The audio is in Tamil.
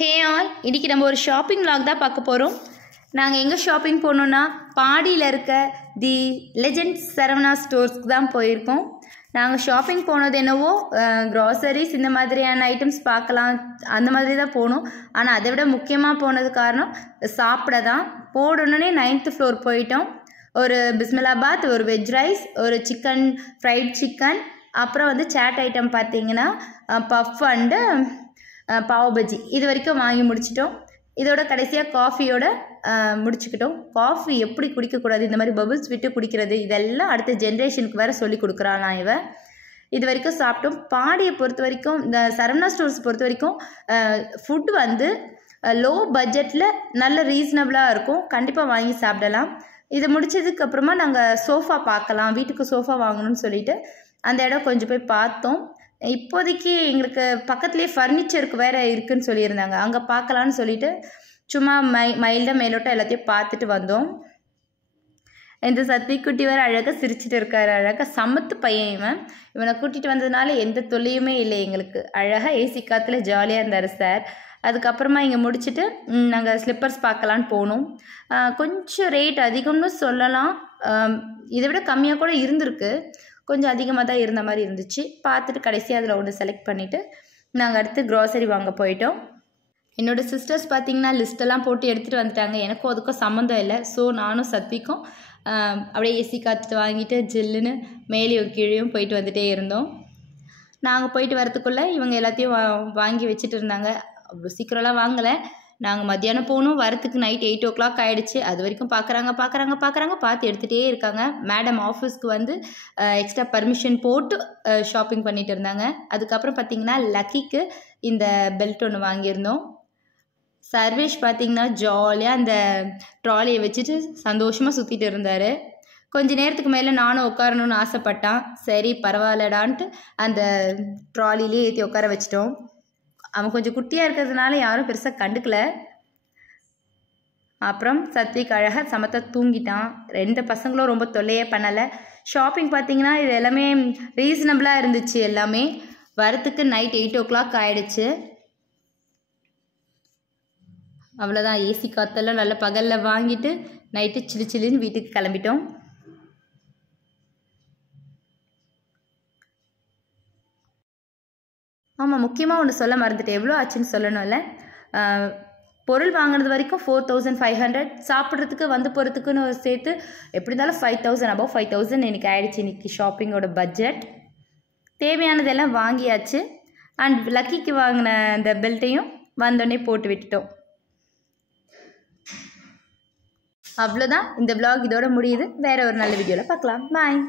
ஹே ஆல், இன்றைக்கி நம்ம ஒரு ஷாப்பிங் vlog தான் பார்க்க போகிறோம். நாங்கள் எங்கே ஷாப்பிங் போனோன்னா பாடியில் இருக்க தி லெஜெண்ட்ஸ் சரவணா ஸ்டோர்ஸ்க்கு தான் போயிருக்கோம். நாங்கள் ஷாப்பிங் போனது என்னவோ க்ராசரிஸ் இந்த மாதிரியான ஐட்டம்ஸ் பார்க்கலாம் அந்த மாதிரி தான் போனோம். ஆனால் அதை விட முக்கியமாக போனது காரணம் சாப்பிட தான். போடணுன்னே 9th floor போயிட்டோம். ஒரு பிஸ்மிலாபாத், ஒரு வெஜ் ரைஸ், ஒரு சிக்கன் ஃப்ரைட் சிக்கன், அப்புறம் வந்து சாட் ஐட்டம் பார்த்தீங்கன்னா பஃப் அண்டு பாவ் பஜ்ஜி இது வரைக்கும் வாங்கி முடிச்சிட்டோம். இதோட கடைசியாக காஃபியோட முடிச்சுக்கிட்டோம். காஃபி எப்படி குடிக்கக்கூடாது, இந்த மாதிரி பபுள்ஸ் விட்டு குடிக்கிறது, இதெல்லாம் அடுத்த ஜென்ரேஷனுக்கு வேறு சொல்லி கொடுக்குறாளாம் இவ. இது வரைக்கும் சாப்பிட்டோம். பாடியை பொறுத்த வரைக்கும், இந்த சரவணா ஸ்டோர்ஸ் பொறுத்த வரைக்கும் ஃபுட் வந்து லோ பட்ஜெட்டில் நல்ல ரீசனபிளாக இருக்கும். கண்டிப்பாக வாங்கி சாப்பிடலாம். இது முடித்ததுக்கப்புறமா நாங்கள் சோஃபா பார்க்கலாம், வீட்டுக்கு சோஃபா வாங்கணும்னு சொல்லிட்டு அந்த இடம் கொஞ்சம் போய் பார்த்தோம். இப்போதைக்கு எங்களுக்கு பக்கத்துலேயே ஃபர்னிச்சருக்கு வேறு இருக்குதுன்னு சொல்லியிருந்தாங்க. அங்கே பார்க்கலான்னு சொல்லிட்டு சும்மா மைல்டாக மேலோட்டம் எல்லாத்தையும் பார்த்துட்டு வந்தோம். இந்த சத்திக்குட்டி வேறு அழகாக சிரிச்சிட்டு இருக்காரு. அழகாக சமத்து பையன் இவனை கூட்டிகிட்டு வந்ததுனால எந்த தொல்லையுமே இல்லை எங்களுக்கு. அழகாக ஏசி காற்றுல ஜாலியாக இருந்தார் சார். அதுக்கப்புறமா இங்கே முடிச்சுட்டு நாங்கள் ஸ்லிப்பர்ஸ் பார்க்கலான்னு போனோம். கொஞ்சம் ரேட் அதிகம்னு சொல்லலாம். இதை விட கம்மியாக கூட இருந்திருக்கு, கொஞ்சம் அதிகமாக தான் இருந்த மாதிரி இருந்துச்சு. பார்த்துட்டு கடைசியாக அதில் ஒன்று செலக்ட் பண்ணிவிட்டு நாங்கள் அடுத்து க்ராசரி வாங்க போயிட்டோம். என்னோடய சிஸ்டர்ஸ் பார்த்திங்கன்னா லிஸ்ட்டெல்லாம் போட்டு எடுத்துகிட்டு வந்துட்டாங்க. எனக்கும் அதுக்கும் சம்மந்தம் இல்லை. ஸோ நானும் சத்விக்கும் அப்படியே ஏசி காற்று வாங்கிட்டு ஜில்லுன்னு மேலேயும் கீழேயும் போயிட்டு வந்துகிட்டே இருந்தோம். நாங்கள் போயிட்டு வரத்துக்குள்ளே இவங்க எல்லாத்தையும் வாங்கி வச்சுட்டு இருந்தாங்க. அவ்வளோ சீக்கிரம்லாம் வாங்கலை. நாங்கள் மத்தியானம் போகணும், வரத்துக்கு நைட் 8 o'clock ஆகிடுச்சு. அது வரைக்கும் பார்க்குறாங்க பார்த்து எடுத்துகிட்டே இருக்காங்க. மேடம் ஆஃபீஸ்க்கு வந்து எக்ஸ்ட்ரா பர்மிஷன் போட்டு ஷாப்பிங் பண்ணிகிட்டு இருந்தாங்க. அதுக்கப்புறம் பார்த்திங்கன்னா லக்கிக்கு இந்த பெல்ட் ஒன்று வாங்கியிருந்தோம். சர்வேஷ் பார்த்திங்கன்னா ஜாலியாக அந்த ட்ராலியை வச்சுட்டு சந்தோஷமாக சுற்றிட்டு இருந்தார். கொஞ்ச நேரத்துக்கு மேலே நானும் உட்காரணுன்னு ஆசைப்பட்டான். சரி பரவாயில்லடான்ட்டு அந்த ட்ராலிலே ஏற்றி உட்கார வச்சிட்டோம். அவன் கொஞ்சம் குட்டியாக இருக்கிறதுனால யாரும் பெருசாக கண்டுக்கல. அப்புறம் சத்விக் அழகாக சமத்தாக தூங்கிட்டான். 2 பசங்களும் ரொம்ப தொல்லையே பண்ணலை. ஷாப்பிங் பார்த்திங்கன்னா இது எல்லாமே ரீசனபிளாக இருந்துச்சு. எல்லாமே வரத்துக்கு நைட் 8 o'clock ஆகிடுச்சு. அவ்வளோதான். ஏசி காற்றெல்லாம் நல்ல பகலில் வாங்கிட்டு நைட்டு சில்லுன்னு வீட்டுக்கு கிளம்பிட்டோம். ஆமாம், முக்கியமாக ஒன்று சொல்ல மறந்துட்டு, எவ்வளோ ஆச்சுன்னு சொல்லணும்ல. பொருள் வாங்கினது வரைக்கும் 4500, சாப்பிட்றதுக்கு வந்து போகிறதுக்குன்னு சேர்த்து எப்படி இருந்தாலும் 5000, above 5000 எனக்கு ஆகிடுச்சு இன்றைக்கி ஷாப்பிங்கோட பட்ஜெட். தேவையானதெல்லாம் வாங்கியாச்சு. அண்ட் லக்கிக்கு வாங்கின அந்த பெல்ட்டையும் வந்தோடனே போட்டு விட்டுட்டோம். அவ்வளோதான். இந்த vlog இதோட முடியுது. வேறு ஒரு நல்ல வீடியோவில் பார்க்கலாம். பாய்.